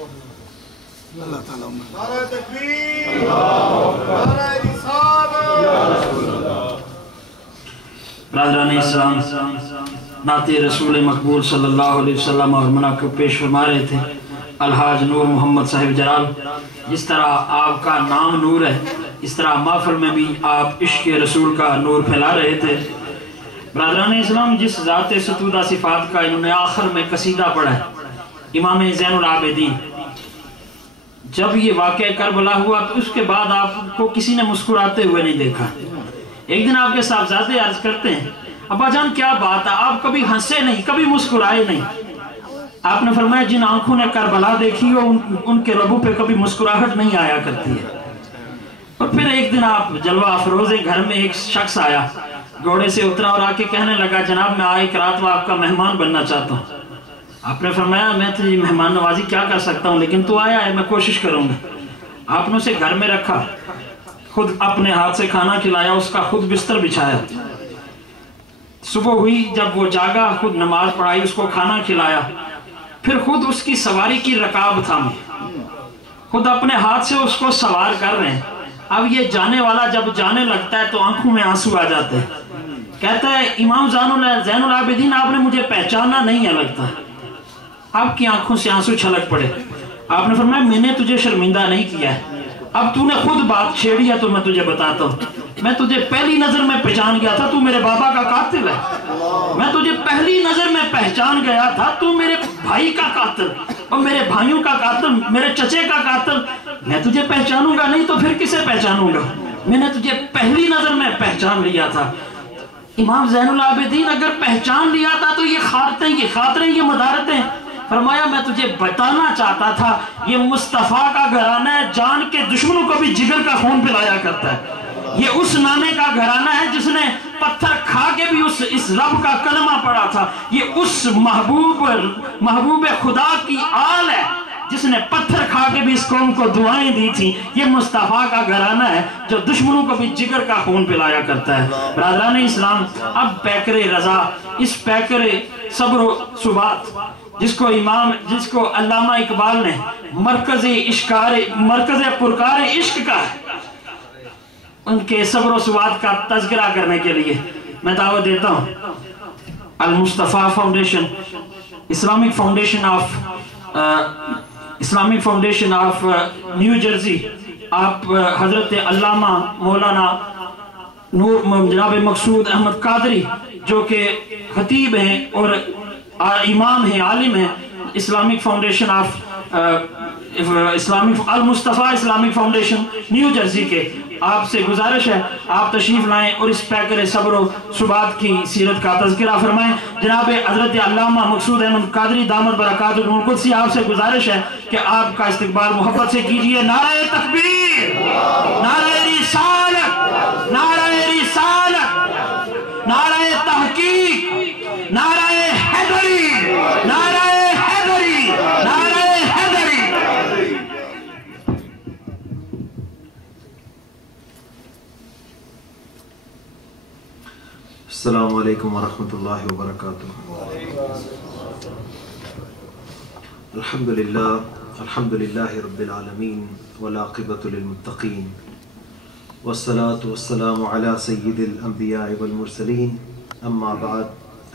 اللہ تعالیٰ نعرہ تکبیر، نعرہ رسالت۔ برادران اسلام، نعت رسول مقبول صلی اللہ علیہ وسلم اور منعقب پیش فرما رہے تھے الحاج نور محمد صاحب جلال۔ جس طرح آپ کا نام نور ہے، اس طرح محفل میں بھی آپ عشق رسول کا نور پھیلا رہے تھے۔ برادران اسلام، جس ذات ستودہ صفات کا انہوں نے آخر میں قصیدہ پڑھا ہے، امام زین العابدین، جب یہ واقعہ کربلا ہوا تو اس کے بعد آپ کو کسی نے مسکراتے ہوئے نہیں دیکھا۔ ایک دن آپ کے صاحبزادے عرض کرتے ہیں، ابا جان کیا بات ہے، آپ کبھی ہنسے نہیں، کبھی مسکرائے نہیں۔ آپ نے فرمایا جن آنکھوں نے کربلا دیکھی ہو ان کے لبوں پہ کبھی مسکراہٹ نہیں آیا کرتی ہے۔ اور پھر ایک دن آپ جلوہ افروز گھر میں ایک شخص آیا، گھوڑے سے اترا اور آ کے کہنے لگا جناب میں ایک رات آپ کا مہمان بننا چاہتا ہوں۔ آپ نے فرمایا میں تجھے مہمان نوازی کیا کر سکتا ہوں، لیکن تو آیا ہے میں کوشش کروں گا۔ آپ نے اسے گھر میں رکھا، خود اپنے ہاتھ سے کھانا کھلایا، اس کا خود بستر بچھایا۔ صبح ہوئی جب وہ جاگا، خود نماز پڑھائی، اس کو کھانا کھلایا، پھر خود اس کی سواری کی رکاب تھامی، خود اپنے ہاتھ سے اس کو سوار کر رہے ہیں۔ اب یہ جانے والا جب جانے لگتا ہے تو آنکھوں میں آنسو آ جاتے ہیں۔ کہتا ہے امام زین العابدین آپ نے مجھے پہچانا نہیں ہے لگتا۔ آپ کی آنکھوں سے آنسو چھلک پڑے۔ آپ نے فرمایا میں نے تجھے شرمندہ نہیں کیا ہے، اب تو نے خود بات چھیڑی ہے تو میں تجھے بتاتا ہوں۔ میں تجھے پہلی نظر میں پہچان گیا تھا، تو میرے بابا کا قاتل ہے۔ میں تجھے پہلی نظر میں پہچان گیا تھا، تو میرے بھائی کا قاتل اور میرے بھائیوں کا قاتل، میرے چچے کا قاتل۔ میں تجھے پہچانوں گا نہیں تو پھر کسے پہچانوں گا؟ میں نے تجھے پہلی نظر میں پہچان لیا تھا۔ امام زین العابدین اگر پہچان لیا تھا تو یہ خاطریں یہ مدارتیں۔ فرمایا میں تجھے بتانا چاہتا تھا یہ مصطفیٰ کا گھرانہ ہے، جان کے دشمنوں کو بھی جگر کا خون پلایا کرتا ہے۔ یہ اس نانے کا گھرانہ ہے جس نے پتھر کھا کے بھی اس رب کا کلمہ پڑھا تھا۔ یہ اس محبوب خدا کی آل ہے جس نے پتھر کھا کے بھی اس قوم کو دعائیں دی تھی۔ یہ مصطفیٰ کا گھرانہ ہے جو دشمنوں کو بھی جگر کا خون پلایا کرتا ہے۔ برادران اسلام، اب پیکر رضا، اس پیکر صبر و ثبات جس کو علامہ اقبال نے مرکز پرکار عشق کا ہے، ان کے صبر و ثبات کا تذکرہ کرنے کے لیے میں دعوت دیتا ہوں Al-Mustafa foundation, Islamic foundation of New Jersey, آپ حضرت علامہ مولانا جناب مقصود احمد قادری جو کہ خطیب ہیں اور امام ہیں، عالم ہیں، Islamic foundation of Al-Mustafa Islamic foundation New Jersey کے، آپ سے گزارش ہے آپ تشریف لائیں اور اس پیکر صبر و ثبات کی سیرت کا تذکرہ فرمائیں۔ جناب حضرت علامہ مقصود احمد قادری دامت برکاتہ القدسی، آپ سے گزارش ہے کہ آپ کا استقبال محبت سے کیجئے۔ نعرہ تکبیر، نعرہ رسالت، نعرہ رسالت، نعرہ تحقیق، نعرہ حیدری، نعرہ حیدری، نعرہ حیدری۔ السلام علیکم ورحمۃ اللہ وبرکاتہ۔ الحمدللہ رب العالمین والعاقبۃ للمتقین والصلاة والسلام علی سید الانبیاء والمرسلین، اما بعد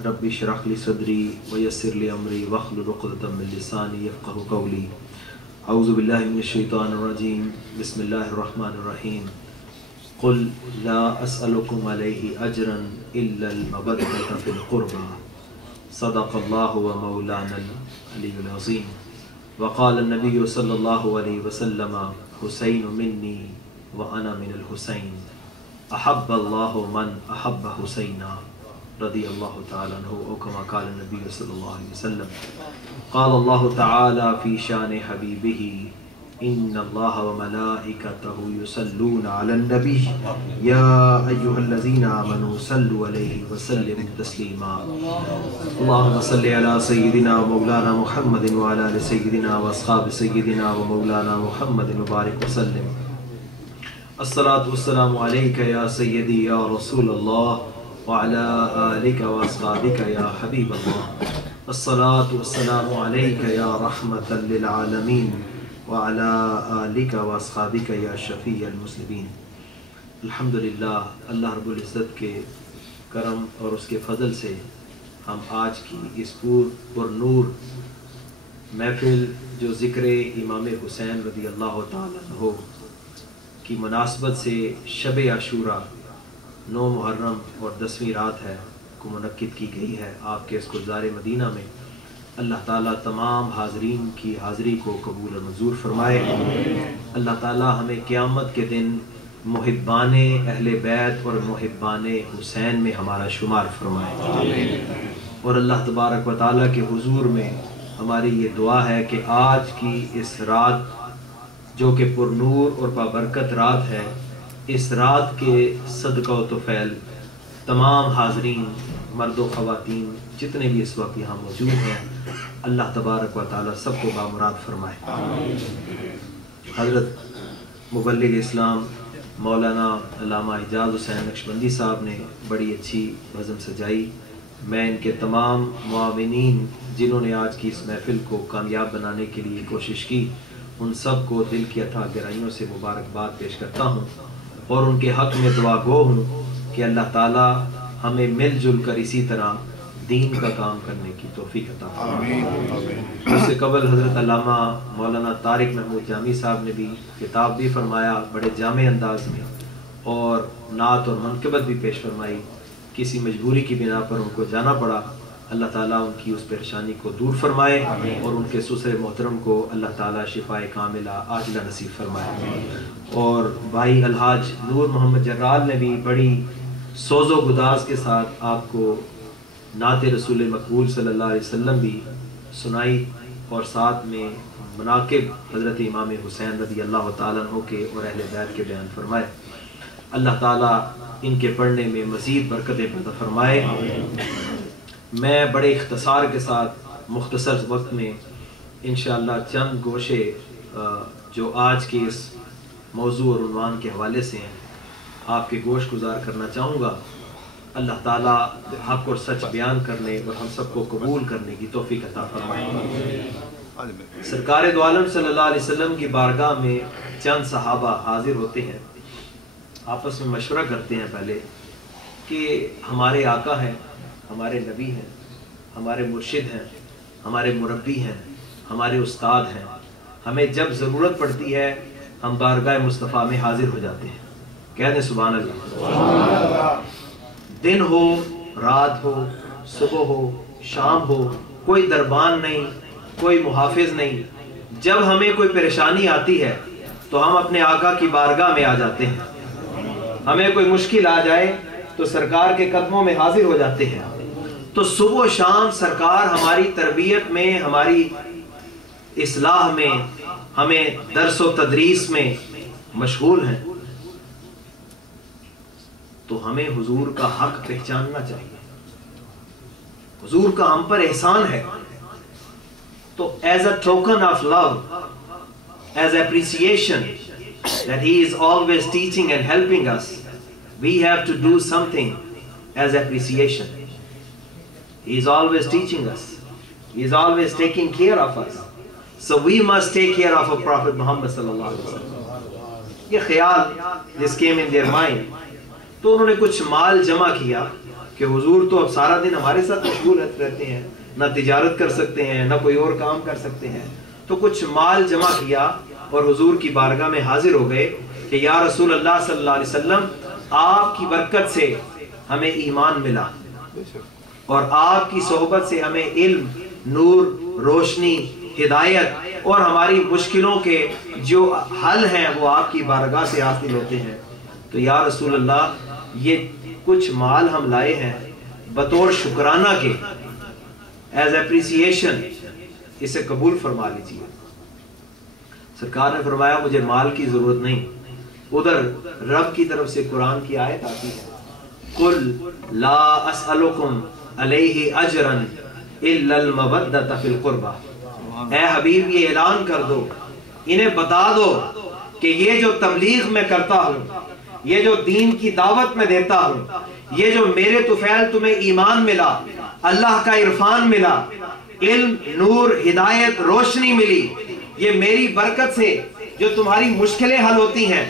رب اشرح لی صدری ویسر لی امری واحلل عقدۃ من لسانی یفقہوا قولی۔ اعوذ باللہ من الشیطان الرجیم، بسم اللہ الرحمن الرحیم۔ قل لا اسألکم علیہ اجرا الا المودۃ فی القربى، صدق اللہ ومولانا العلی العظیم۔ وقال النبی صلی اللہ علیہ وسلم حسین منی وانا من الحسین، احب اللہ من احب حسینا رضی اللہ تعالی عنہ، او کما قال النبی صلی اللہ علیہ وسلم۔ قال اللہ تعالی فی شان حبیبہ ان اللہ وملائکتہ یصلون علی النبی یا ایہا الذین آمنوا صلوا علیہ وسلموا تسلیما۔ اللہم صل علی سیدنا مولانا محمد وعلی آل سیدنا واصحاب سیدنا ومولانا محمد وبارک وسلم۔ الصلاة والسلام علیک یا سیدی یا رسول اللہ وعلی آلک واصحابک یا حبیب اللہ۔ अस्सलातु वस्सलामु अलैका या रहमतल लिल आलमीन व अला आलिका व अस्हाबिका या शफीअल मुस्लिमीन। अल्हम्दुलिल्लाह, अल्लाह रब्बुल इज़्ज़त के करम और उसके फ़ज़ल से हम आज की इस पुरनूर महफ़िल जो ज़िक्र इमाम हुसैन रज़ी अल्लाह ताला अन्हु की मुनासबत से शब आशूरा 9 मुहर्रम और 10वीं रात है को मुनक्किद की गई है आपके इस गुलज़ार मदीना में। अल्लाह ताला तमाम हाज़रीन की हाज़री को कबूल और मंजूर फरमाए। अल्लाह ताला हमें क़यामत के दिन मुहिब्बाने अहले बैत और मुहिब्बाने हुसैन में हमारा शुमार फरमाए। और अल्लाह तबारक व तआला के हुजूर में हमारी ये दुआ है कि आज की इस रात जो कि पुरनूर और बाबरकत रात है, इस रात के सदका व तुफ़ैल तमाम हाज़रीन मर्द व ख़वातीन जितने भी इस वक्त यहाँ मौजूद हैं, अल्लाह तबारक व तआला सबको बामुराद फरमाए। हज़रत मुबल्लिग़ इस्लाम मौलाना अल्लामा इजाज़ हुसैन नक्शबंदी साहब ने बड़ी अच्छी बज़म सजाई। मैं इनके तमाम मुआविनीन जिन्होंने आज की इस महफ़िल को कामयाब बनाने के लिए कोशिश की, उन सब को दिल की अथाह गहराइयों से मुबारकबाद पेश करता हूँ और उनके हक़ में दुआ गो हूँ कि अल्लाह ताला हमें मिलजुल कर इसी तरह दीन का काम करने की तौफीक अता फरमाए। उससे कबल हज़रत अल्लामा मौलाना तारिक महमूद जामी साहब ने भी खिताब भी फरमाया बड़े जामे अंदाज में, और नात और मनक़बत भी पेश फरमाई। किसी मजबूरी की बिना पर उनको जाना पड़ा। अल्लाह ताला उनकी उस परेशानी को दूर फरमाए और उनके ससुर मोहतरम को अल्लाह ताला शिफाए कामिला आजिला नसीब फरमाए। और भाई अलहाज नूर मोहम्मद जर्राल ने भी बड़ी सोज़ो गुदाज के साथ आपको नाते रसूल मकबूल सल्लल्लाहु अलैहि वसल्लम भी सुनाई और साथ में मनाक़िब हज़रत इमाम हुसैन रज़ी अल्लाह ताला अन्हु के और अहले बैत के बयान फरमाए। अल्लाह ताला इनके पढ़ने में मज़ीद बरकतें पैदा फरमाए। मैं बड़े इख्तिसार के साथ मुख्तसर वक्त में इंशाअल्लाह चंद गोशे जो आज के इस मौजू और उन्वान के हवाले से हैं आपके गोश गुजार करना चाहूँगा। अल्लाह ताला हक़ और सच बयान करने और हम सबको कबूल करने की तौफीक अता फरमाए। सरकार दो आलम सल्लल्लाहु अलैहि वसल्लम की बारगाह में चंद सहाबा हाजिर होते हैं, आपस में मशवरा करते हैं पहले कि हमारे आका हैं, हमारे नबी हैं, हमारे मुर्शिद हैं, हमारे मुरब्बी हैं, हमारे उस्ताद हैं, हमें जब ज़रूरत पड़ती है हम बारगाह मुस्तफ़ा में हाजिर हो जाते हैं। कह दें सुभान अल्लाह। दिन हो, रात हो, सुबह हो, शाम हो, कोई दरबान नहीं, कोई मुहाफिज नहीं, जब हमें कोई परेशानी आती है तो हम अपने आका की बारगाह में आ जाते हैं। हमें कोई मुश्किल आ जाए तो सरकार के कदमों में हाजिर हो जाते हैं। तो सुबह शाम सरकार हमारी तरबियत में, हमारी इस्लाह में, हमें दर्स व तदरीस में मशगूल हैं। तो हमें हुजूर का हक पहचानना चाहिए, हुजूर का हम पर एहसान है। तो as a token of love, as appreciation that he is always teaching and helping us, we have to do something as appreciation. He is always teaching us, he is always taking care of us, so we must take care of our Prophet Muhammad sallallahu alaihi wasallam. ये ख्याल this came in their mind, तो उन्होंने कुछ माल जमा किया कि हुजूर तो अब सारा दिन हमारे साथ मशगूल रहते हैं, ना तिजारत कर सकते हैं, ना कोई और काम कर सकते हैं। तो कुछ माल जमा किया और हुजूर की बारगाह में हाजिर हो गए कि या रसूल अल्लाह सल्लल्लाहु अलैहि वसल्लम, आपकी बरकत से हमें ईमान मिला और आपकी सोहबत से हमें इल्म, नूर, रोशनी, हिदायत और हमारी मुश्किलों के जो हल हैं वो आपकी बारगाह से हासिल होते हैं। तो या रसूल अल्लाह, ये कुछ माल हम लाए हैं बतौर शुक्राना के, एज एप्रिसिएशन, इसे कबूल फरमा लीजिए। सरकार ने फरमाया मुझे माल की जरूरत नहीं। उधर रब की तरफ से कुरान की आयत आती है, कुल ला अस्अलुकुम अलैहि अजरन इल्लल मवद्दत फिल कुर्बा। ऐ हबीब, ये ऐलान कर दो, इन्हें बता दो कि ये जो तबलीग मैं करता हूँ, ये जो दीन की दावत में देता हूँ, ये जो मेरे तुफैल तुम्हें ईमान मिला, अल्लाह का इरफान मिला, علم، نور، ہدایت، روشنی ملی، یہ میری برکت سے جو تمہاری مشکلیں حل ہوتی ہیں،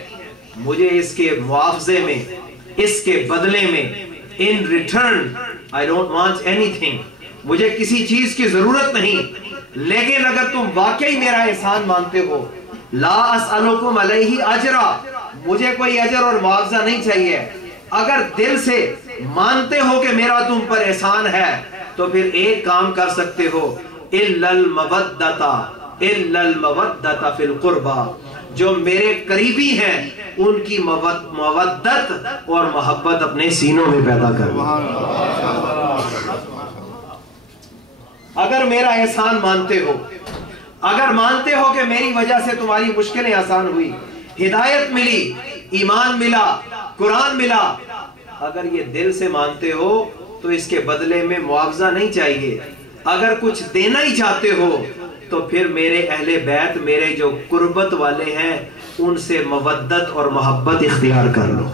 مجھے اس کے معاوضے میں، اس کے بدلے میں، in return I don't want anything، مجھے کسی چیز کی ضرورت نہیں، لیکن اگر تم واقعی میرا احسان مانتے ہو، لا اسألکم علیہ اجرا، مجھے کوئی اجر اور معاوضہ نہیں چاہیے، اگر دل سے مانتے ہو کہ میرا تم پر احسان ہے تو پھر ایک کام کر سکتے ہو، الا المودۃ فی القربى، جو میرے قریبی ہیں ان کی مودت اور محبت اپنے سینوں میں پیدا کرو۔ اگر میرا احسان مانتے ہو، اگر مانتے ہو کہ میری وجہ سے تمہاری مشکلیں آسان ہوئی، ہدایت ملی، ایمان ملا، قرآن ملا، اگر یہ دل سے مانتے ہو تو اس کے بدلے میں معاوضہ نہیں چاہیے، اگر کچھ دینا ہی چاہتے ہو تو پھر میرے اہل بیت، میرے جو قربت والے ہیں، ان سے مودت اور محبت اختیار کر لو۔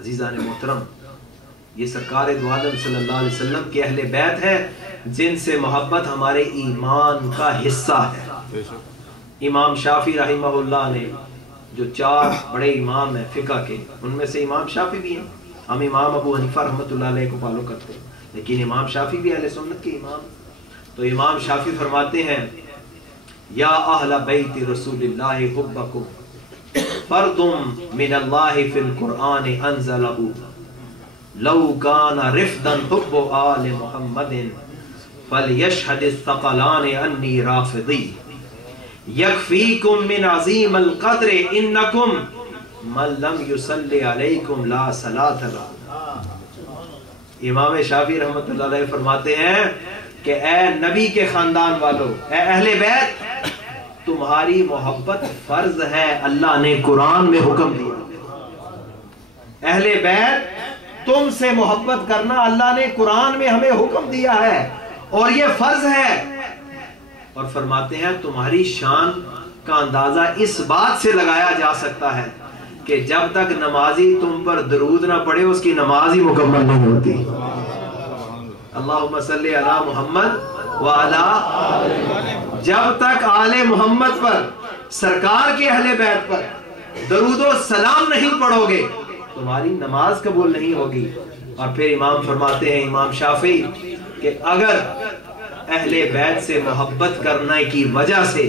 عزیزان محترم، یہ سرکار دو عالم صلی اللہ علیہ وسلم کے اہل بیت ہیں جن سے محبت ہمارے ایمان کا حصہ ہے۔ امام شافعی رحمہ اللہ نے، جو 4 بڑے امام ہیں فقہ کے، ان میں سے امام شافعی بھی ہیں، ہم امام ابو حنیفہ رحمۃ اللہ علیہ کو فالو کرتے ہیں، لیکن امام شافعی بھی اہل سنت کے امام۔ تو امام شافعی فرماتے ہیں، یا اہل بیت رسول اللہ حبکم فرض من اللہ فی القرآن انزلہ لو کان رفدا حب آل محمد فلیشہد الثقلان انی رافضی یکفیکم من عظیم القدر انکم من لم یصلی علیکم لا صلاۃ لہ۔ امام شافعی رحمۃ اللہ علیہ فرماتے ہیں کہ اے نبی کے خاندان والو، اے اہل بیت، تمہاری محبت فرض ہے، اللہ نے قرآن میں حکم دیا۔ اہل بیت، تم سے محبت کرنا اللہ نے قرآن میں ہمیں حکم دیا ہے اور یہ فرض ہے۔ اور فرماتے ہیں تمہاری شان کا اندازہ اس بات سے لگایا جا سکتا ہے کہ جب تک نمازی تم پر درود نہ پڑھے اس کی نماز ہی مکمل نہیں ہوتی۔ اللہم صلی علی محمد وعلی، جب تک آل محمد پر، سرکار کے اہل بیت پر درود و سلام نہیں پڑھو گے تمہاری نماز قبول نہیں ہوگی۔ اور پھر امام فرماتے ہیں، امام شافعی، کہ اگر اہل بیت سے محبت کرنے کی وجہ سے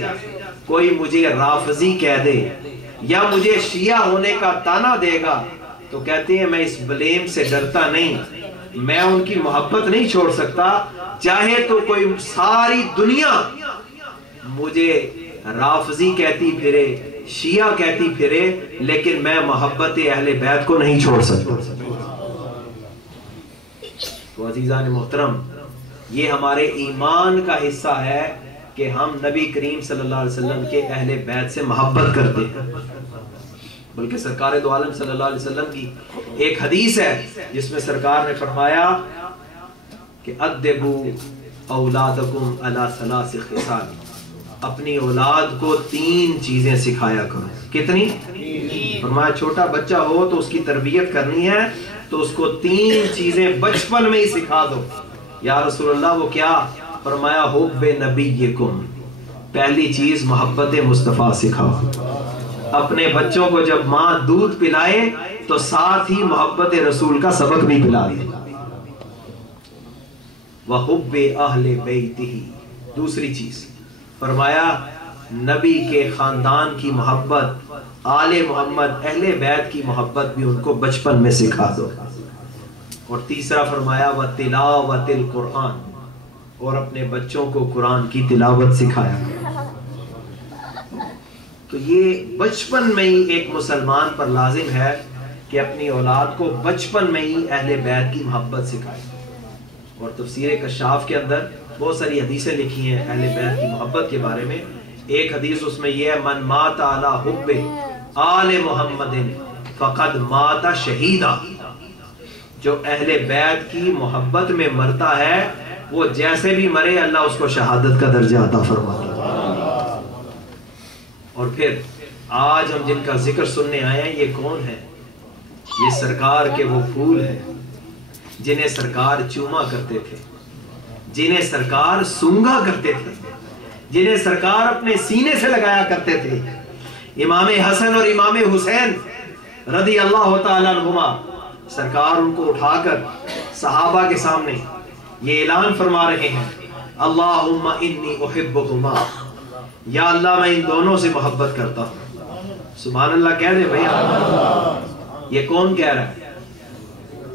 کوئی مجھے رافضی کہہ دے یا مجھے شیعہ ہونے کا طعنہ دے گا تو کہتے ہیں میں اس بلیم سے ڈرتا نہیں، میں ان کی محبت نہیں چھوڑ سکتا، چاہے تو کوئی ساری دنیا مجھے رافضی کہتی پھرے، شیعہ کہتی پھرے، لیکن میں محبت اہل بیت کو نہیں چھوڑ سکتا۔ تو عزیزان محترم، یہ ہمارے ایمان کا حصہ ہے کہ ہم نبی کریم صلی اللہ علیہ وسلم کے اہل بیت سے محبت کرتے ہیں۔ بلکہ سرکار دو عالم صلی اللہ علیہ وسلم کی ایک حدیث ہے جس میں سرکار نے فرمایا کہ ادبوا اولادکم علی ثلاث خصال، اپنی اولاد کو 3 چیزیں سکھایا کرو۔ کتنی؟ فرمایا چھوٹا بچہ ہو تو اس کی تربیت کرنی ہے تو اس کو 3 چیزیں بچپن میں ہی سکھا دو۔ یا رسول اللہ وہ کیا؟ فرمایا حب نبیکم، پہلی چیز محبت مصطفیٰ سکھاؤ۔ اپنے بچوں کو جب ماں دودھ پلائے تو ساتھ ہی محبت رسول کا سبق بھی پلا دے۔ وحب اہل بیتہ، دوسری چیز فرمایا نبی کے خاندان کی محبت، آل محمد اہل بیت کی محبت بھی ان کو بچپن میں سکھا دو۔ اور تیسرا فرمایا وتلاوت القرآن، اور اپنے بچوں کو قرآن کی تلاوت سکھایا۔ تو یہ بچپن میں ہی ایک مسلمان پر لازم ہے کہ اپنی اولاد کو بچپن میں ہی اہل بیت کی محبت سکھائے۔ اور تفسیر کشاف کے اندر بہت ساری حدیثیں لکھی ہیں اہل بیت کی محبت کے بارے میں۔ ایک حدیث اس میں یہ ہے، من مات علی حب آل محمد فقد مات شہیدا، جو اہل بیت کی محبت میں مرتا ہے وہ جیسے بھی مرے اللہ اس کو شہادت کا درجہ عطا فرماتا ہے۔ اور پھر آج ہم جن کا ذکر سننے آئے ہیں یہ کون ہے؟ یہ سرکار کے وہ پھول ہیں، जिन्हें सरकार चूमा करते थे, जिन्हें सरकार सूंघा करते थे, जिन्हें सरकार अपने सीने से लगाया करते थे। इमाम हसन और इमाम हुसैन रदी अल्लाह ताला अन्हुमा, सरकार उनको उठाकर सहाबा के सामने ये ऐलान फरमा रहे हैं, अल्लाहुम्मा इन्नी उहिब्बुहुमा, या अल्लाह मैं इन दोनों से मोहब्बत करता हूँ। सुभान अल्लाह कह दे भैया। ये कौन कह रहा है?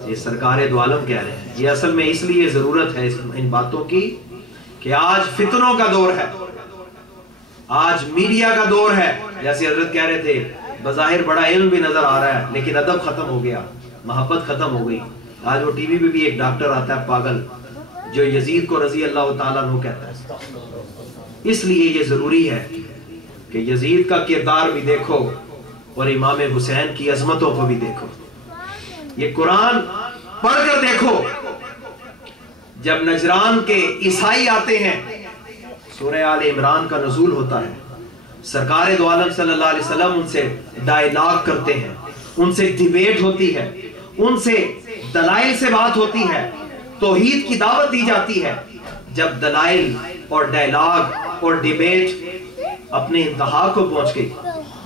ये सरकार दो आलम कह रहे हैं। ये असल में इसलिए जरूरत है इन बातों की कि आज फितनों का दौर है, आज मीडिया का दौर है। जैसे हजरत कह रहे थे, बज़ाहिर बड़ा इल्म भी नजर आ रहा है लेकिन अदब खत्म हो गया, मोहब्बत खत्म हो गई। आज वो टीवी पे भी एक डॉक्टर आता है पागल, जो यजीद को रजी अल्लाह ताला अन्हु कहता है। इसलिए ये जरूरी है कि यजीद का किरदार भी देखो और इमाम हुसैन की अजमतों को भी देखो। ये कुरान पढ़कर देखो। जब नजरान के ईसाई आते हैं, सूरह आल इमरान का नुज़ूल होता है, सरकार दो आलम सल्लल्लाहु अलैहि वसल्लम उनसे डायलॉग करते हैं, उनसे डिबेट होती है, उनसे दलाइल से बात होती है, तौहीद की दावत दी जाती है। जब दलाइल और डायलॉग और डिबेट अपने इंतहा को पहुंच गई,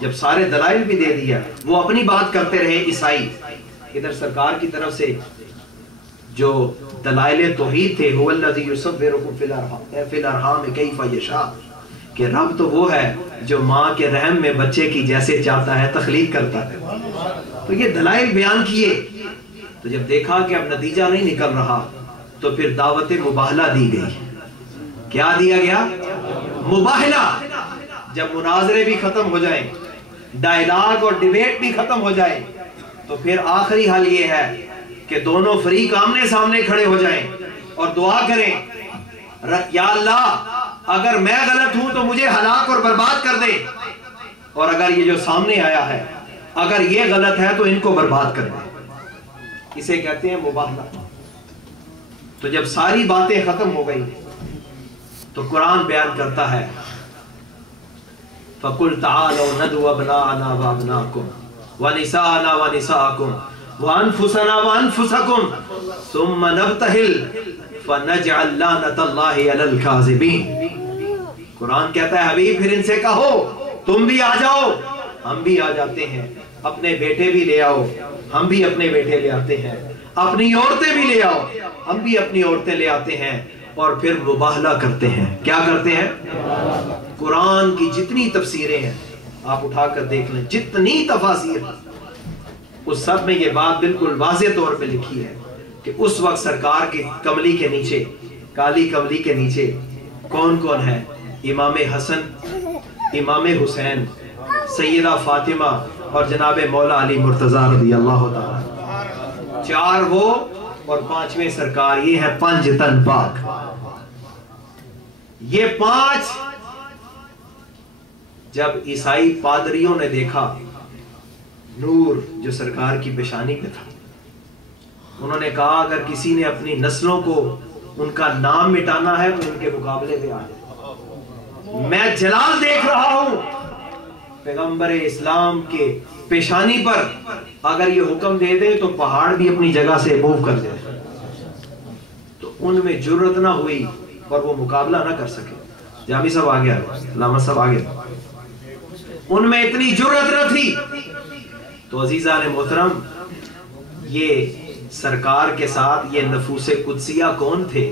जब सारे दलाइल भी दे दिया, वो अपनी बात करते रहे ईसाई, इधर सरकार की तरफ से जो दलाइल तौहीद थे, हुवल्लज़ी युसव्विरुकुम फिल अरहाम कैफ़ यशा, कि रब तो वो है जो माँ के रहम में बच्चे की जैसे चाहता है तख्लीक करता है। तो ये दलाइल बयान किए। तो जब देखा कि अब नतीजा नहीं निकल रहा, तो फिर दावत मुबाहला दी गई। क्या दिया गया? मुबाहला। जब मुनाजरे भी खत्म हो जाए, डायलॉग और डिबेट भी खत्म हो जाए, तो फिर आखिरी हल ये है कि दोनों फरीक आमने सामने खड़े हो जाएं और दुआ करें, या अल्लाह अगर मैं गलत हूं तो मुझे हलाक और बर्बाद कर दे, और अगर ये जो सामने आया है अगर ये गलत है तो इनको बर्बाद कर दे। इसे कहते हैं मुबाहला। तो जब सारी बातें खत्म हो गई तो कुरान बयान करता है, फकुल ताअलू नदउ अबनाअना व अबनाकुम व निसाअना व निसाअकुम व अनफुसना व अनफुसकुम सुम्मा नब्तहिल फनजअल लानतल्लाहि अलल काज़िबीन। कुरान कहता है, हबीब फिर इनसे कहो तुम भी आ जाओ, हम भी आ जाते हैं, अपने बेटे भी ले आओ, हम भी अपने बेटे ले आते हैं, अपनी औरतें भी ले आओ, हम भी अपनी औरतें ले आते हैं, और फिर मुबाहला करते हैं। क्या करते हैं? कुरान की जितनी तफसीरें हैं आप उठाकर देख लें, जितनी तफासीर, उस सब में ये बात बिल्कुल वाज़ेह तौर पे लिखी है कि उस वक्त सरकार की कमली के नीचे, काली कमली के नीचे कौन कौन है? इमाम हसन, इमाम हुसैन, सैयदा फातिमा और जनाब मौला अली मुर्तजा रज़ी अल्लाह ताला। चार वो और पांचवें सरकार। ये है पंज तन पाक। ये पांच जब ईसाई पादरियों ने देखा नूर जो सरकार की पेशानी पे था, उन्होंने कहा अगर किसी ने अपनी नस्लों को उनका नाम मिटाना है तो उनके मुकाबले में आ जाए। मैं जलाल देख रहा हूं पैगंबर इस्लाम के पेशानी पर, अगर ये हुक्म दे दे तो पहाड़ भी अपनी जगह से मूव कर जाए। तो उनमें जुर्रत ना हुई और वो मुकाबला ना कर सके। जामी सब आ गया, लामा सब आ गया, उनमें इतनी जुर्रत न थी। तो अजीजा ने मोहतरम, ये सरकार के साथ ये नफूसे कुदसिया कौन थे?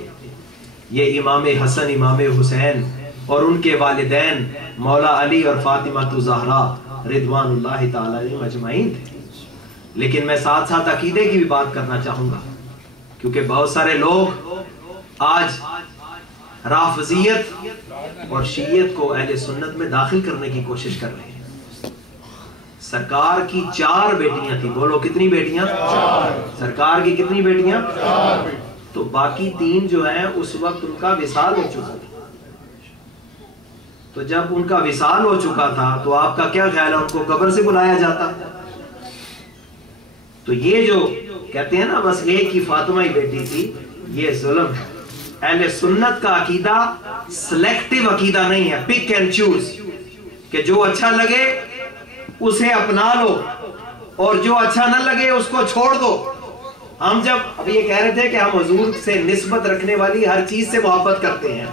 ये इमाम हसन, इमाम हुसैन और उनके वालिदैन मौला अली और फातिमा ज़हरा रिदवानुल्लाहि ताला अलैहिम अजमाइन थे। लेकिन मैं साथ साथ अकीदे की भी बात करना चाहूंगा, क्योंकि बहुत सारे लोग आज राफिजियत और शीयत को अहले सुन्नत में दाखिल करने की कोशिश कर रहे हैं। सरकार की 4 बेटियां थी। बोलो कितनी बेटियां? 4। सरकार की कितनी बेटियां? 4। तो बाकी 3 जो हैं उस वक्त उनका विसाल हो चुका था। तो जब उनका विसाल हो चुका था तो आपका क्या ख्याल है, उनको कब्र से बुलाया जाता? तो ये जो कहते हैं ना बस एक ही फातिमा ही बेटी थी, ये जुल्म है। अहले सुन्नत का अकीदा सिलेक्टिव अकीदा नहीं है, पिक एंड चूज, कि जो अच्छा लगे उसे अपना लो और जो अच्छा न लगे उसको छोड़ दो। ہم جب اب یہ کہہ رہے تھے کہ ہم حضور سے نسبت رکھنے والی ہر چیز سے محبت کرتے ہیں،